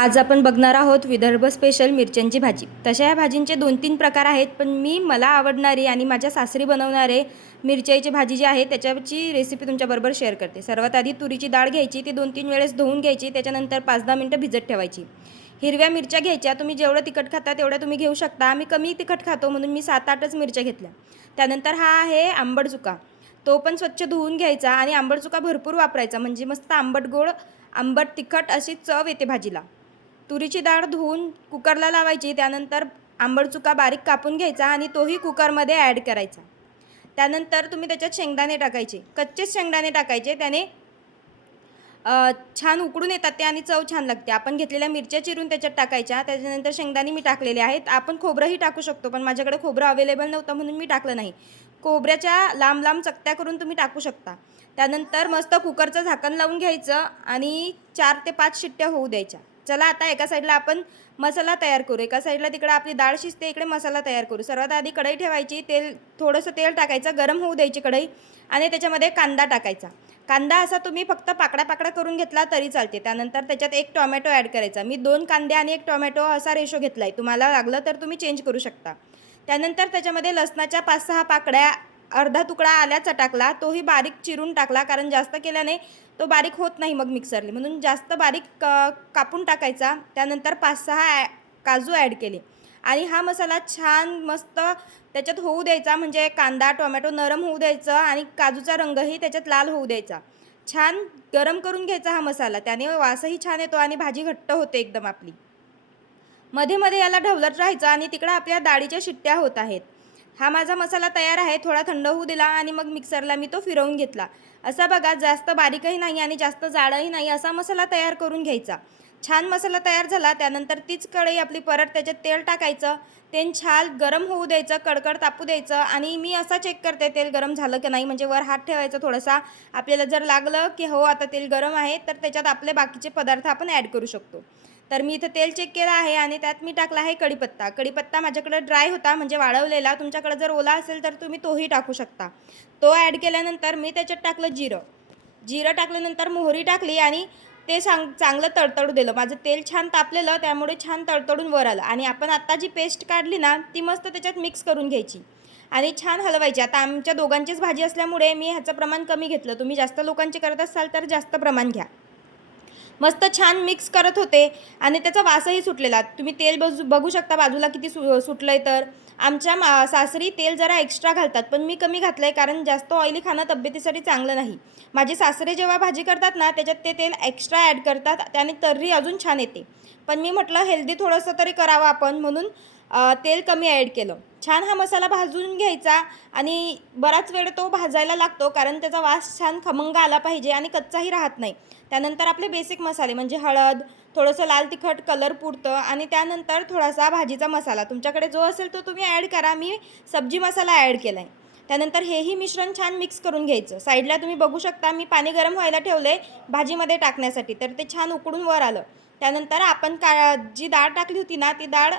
आज आपण बघणार आहोत विदर्भ स्पेशल मिरच्यांची भाजी. तशा या भाजींचे 2-3 प्रकार आहेत, पण मला आवडणारी आणि माझ्या सासरी बनवणारे मिरच्याची भाजी जी आहे त्याच्याची रेसिपी तुमच्याबरोबर शेअर करते. सर्वात आधी तुरीची डाळ घ्यायची, ती 2-3 वेळेस धुवून घ्यायची, त्याच्यानंतर 5-10 मिनिटं भिजत ठेवायची. हिरव्या मिरच्या घ्यायच्या, तुम्ही जेवढं तिखट खाता तेवढ्या तुम्ही घेऊ शकता. आम्ही कमी तिखट खातो म्हणून मी 7-8च मिरच्या घेतल्या. त्यानंतर हा आहे आंबट चुका, तो पण स्वच्छ धुवून घ्यायचा आणि आंबट चुका भरपूर वापरायचा, म्हणजे मस्त आंबट गोड आंबट तिखट अशी चव येते भाजीला. तुरीची डाळ धुवून कुकरला लावायची, त्यानंतर आंबट चुका बारीक कापून घ्यायचा आणि तोही कुकरमध्ये ॲड करायचा. त्यानंतर तुम्ही त्याच्यात शेंगदाणे टाकायचे, कच्चेच शेंगदाणे टाकायचे, त्याने छान उकडून येतात ते आणि चव छान लागते. आपण घेतलेल्या मिरच्या चिरून त्याच्यात टाकायच्या, त्याच्यानंतर शेंगदाणे मी टाकलेले आहेत. आपण खोबरंही टाकू शकतो, पण माझ्याकडे खोबरं अवेलेबल नव्हतं म्हणून मी टाकलं नाही. खोबऱ्याच्या लांब लांब चकत्या करून तुम्ही टाकू शकता. त्यानंतर मस्त कुकरचं झाकण लावून घ्यायचं आणि 4 ते 5 शिट्ट्या होऊ द्यायच्या. चला आता एका साईडला आपण मसाला तयार करू. एका साईडला तिकडे आपली डाळ शिजते, इकडे मसाला तयार करू. सर्वात आधी कढई ठेवायची, थोडंसं तेल टाकायचं, गरम होऊ द्यायची कढई आणि त्याच्यामध्ये कांदा टाकायचा. कांदा असा तुम्ही फक्त पाकडा पाकडा करून घेतला तरी चालते. त्यानंतर त्याच्यात 1 टोमॅटो ॲड करायचा. मी 2 कांदे आणि 1 टोमॅटो असा रेशो घेतला आहे. तुम्हाला लागलं तर तुम्ही चेंज करू शकता. त्यानंतर त्याच्यामध्ये लसणाच्या 5-6 पाकड्या, अर्धा तुकडा आल्याचा टाकला, तोही बारीक चिरून टाकला, कारण जास्त केल्याने तो बारीक होत नाही मग मिक्सरला, म्हणून जास्त बारीक कापून टाकायचा. त्यानंतर 5-6 काजू ॲड केले आणि हा मसाला छान मस्त त्याच्यात होऊ द्यायचा, म्हणजे कांदा टोमॅटो नरम होऊ द्यायचं आणि काजूचा रंगही त्याच्यात लाल होऊ द्यायचा. छान गरम करून घ्यायचा हा मसाला, त्याने वासही छान येतो आणि भाजी घट्ट होते एकदम आपली. मध्ये मध्ये याला ढवलत राहायचं आणि तिकडं आपल्या डाळीच्या शिट्ट्या होत आहेत. हा माझा मसाला तयार आहे. थोडा थंड होऊ दिला आणि मग मिक्सरला मी तो फिरवून घेतला. असा बघा, जास्त बारीकही नाही आणि जास्त जाडही नाही, असा मसाला तयार करून घ्यायचा. छान मसाला तयार झाला. त्यानंतर तीच कढई आपली परत त्याच्यात तेल टाकायचं, तेल छान गरम होऊ द्यायचं, कडकड तापू द्यायचं आणि मी असा चेक करते तेल गरम झालं की नाही, म्हणजे वर हात ठेवायचा थोडासा. आपल्याला जर लागलं की हो आता तेल गरम आहे, तर त्याच्यात आपले बाकीचे पदार्थ आपण ॲड करू शकतो. तर मी इथं तेल चेक केलं आहे आणि त्यात मी टाकला आहे कढीपत्ता. कढीपत्ता माझ्याकडे ड्राय होता, म्हणजे वाळवलेला. तुमच्याकडे जर ओला असेल तर तुम्ही तोही टाकू शकता. तो ॲड केल्यानंतर मी त्याच्यात टाकलं जिरं. जिरं टाकल्यानंतर मोहरी टाकली आणि ते चांगलं तडतडू दिलं. माझं तेल छान तापलेलं, त्यामुळे छान तडतडून वर आलं आणि आपण आत्ता जी पेस्ट काढली ना, ती मस्त त्याच्यात मिक्स करून घ्यायची आणि छान हलवायची. आता आमच्या दोघांचीच भाजी असल्यामुळे मी ह्याचं प्रमाण कमी घेतलं. तुम्ही जास्त लोकांची करत असाल तर जास्त प्रमाण घ्या. मस्त छान मिक्स करत होते आणि त्याचा वासही सुटलेला. तुम्ही तेल बघू शकता बाजूला किती सुटलं आहे. तर आमच्या सासरी तेल जरा एक्स्ट्रा घालतात, पण मी कमी घातलं आहे, कारण जास्त ऑइली खाणं तब्येतीसाठी चांगलं नाही. माझे सासरे जेव्हा भाजी करतात ना, त्याच्यात ते तेल एक्स्ट्रा ॲड करतात, त्याने तर्री अजून छान येते. पण मी म्हटलं हेल्दी थोडंसं तरी करावं आपण, म्हणून तेल कमी ॲड केलं. छान हा मसाला भाजून घ्यायचा आणि बराच वेळ तो भाजायला लागतो, कारण त्याचा वास छान खमंग आला पाहिजे आणि कच्चाही राहत नाही. त्यानंतर आपले बेसिक मसाले म्हणजे हळद, थोडंसं लाल तिखट कलर पुरतं आणि त्यानंतर थोडासा भाजीचा मसाला तुमच्याकडे जो असेल तो तुम्ही ॲड करा. मी सब्जी मसाला ॲड केला आहे. त्यानंतर हेही मिश्रण छान मिक्स करून घ्यायचं. साईडला तुम्ही बघू शकता मी पाणी गरम व्हायला ठेवले भाजीमध्ये टाकण्यासाठी, तर ते छान उकडून वर आलं. त्यानंतर आपण जी डाळ टाकली होती ना, ती डाळ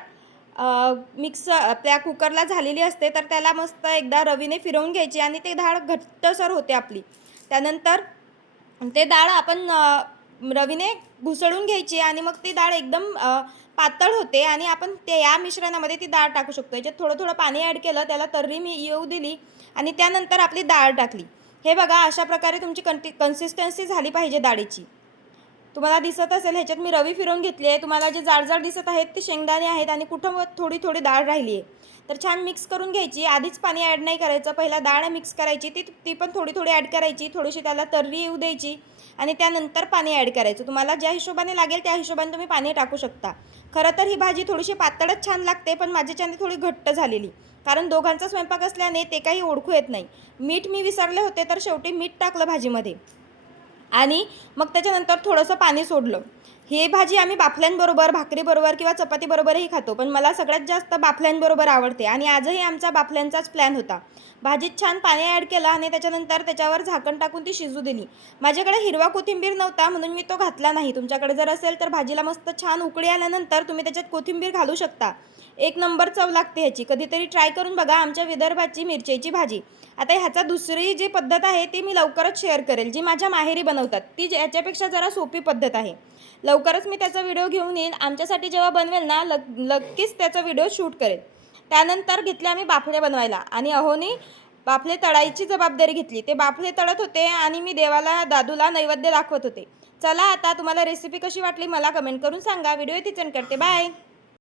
मिक्स त्या कुकरला झालेली असते, तर त्याला मस्त एकदा रवीने फिरवून घ्यायची आणि ते डाळ घट्टसर होते आपली. त्यानंतर ते डाळ आपण रवीने घुसळून घ्यायची आणि मग ती डाळ एकदम पातळ होते आणि आपण या मिश्रणामध्ये ती डाळ टाकू शकतो. याच्यात थोडं थोडं पाणी ॲड केलं, त्याला तर्री मी येऊ दिली आणि त्यानंतर आपली डाळ टाकली. हे बघा, अशा प्रकारे तुमची कन्सिस्टन्सी झाली पाहिजे डाळीची. तुम्हाला दिसत असेल ह्याच्यात मी रवी फिरवून घेतली आहे. तुम्हाला जे जाड दिसत आहेत ते शेंगदाणे आहेत आणि कुठं थोडी थोडी डाळ राहिली आहे. तर छान मिक्स करून घ्यायची. आधीच पाणी ॲड नाही करायचं, पहिला डाळ मिक्स करायची, ती पण थोडी थोडी ॲड करायची, थोडीशी त्याला तर्री येऊ द्यायची आणि त्यानंतर पाणी ॲड करायचं. तुम्हाला ज्या हिशोबाने लागेल त्या हिशोबाने तुम्ही पाणी टाकू शकता. खरं तर ही भाजी थोडीशी पातळच छान लागते, पण माझ्याच्याने थोडी घट्ट झालेली, कारण दोघांचा स्वयंपाक असल्याने ते काही ओळखू येत नाही. मीठ मी विसरले होते, तर शेवटी मीठ टाकलं भाजीमध्ये आणि मग त्याच्यानंतर थोडंसं पाणी सोडलं. ही भाजी आम्ही बाफल्यांबरोबर, भाकरीबरोबर किंवा चपातीबरोबरही खातो, पण मला सगळ्यात जास्त बाफल्यांबरोबर आवडते आणि आजही आमचा बाफल्यांचाच प्लॅन होता. भाजीत छान पाणी ॲड केलं आणि त्याच्यानंतर त्याच्यावर झाकण टाकून ती शिजू दिली. माझ्याकडे हिरवा कोथिंबीर नव्हता म्हणून मी तो घातला नाही. तुमच्याकडे जर असेल तर भाजीला मस्त छान उकळी आल्यानंतर तुम्ही त्याच्यात कोथिंबीर घालू शकता. एक नंबर चव लागते ह्याची. कधीतरी ट्राय करून बघा आमच्या विदर्भाची मिरचीची भाजी. आता ह्याचा दुसरी जी पद्धत आहे ती मी लवकरच शेअर करेल, जी माझ्या माहेरी बनवतात. ती याच्यापेक्षा जरा सोपी पद्धत आहे. लवकरच मी त्याचा व्हिडिओ घेऊन येईल. आमच्यासाठी जेव्हा बनवेल ना नक्कीच त्याचा व्हिडिओ शूट करेल. त्यानंतर घेतले आम्ही बाफले बनवायला आणि अहोनी बाफले तळायची जबाबदारी घेतली. ते बाफले तळत होते आणि मी देवाला दादूला नैवेद्य दाखवत होते. चला आता तुम्हाला रेसिपी कशी वाटली मला कमेंट करून सांगा. व्हिडिओ इथेच एंड करते. बाय.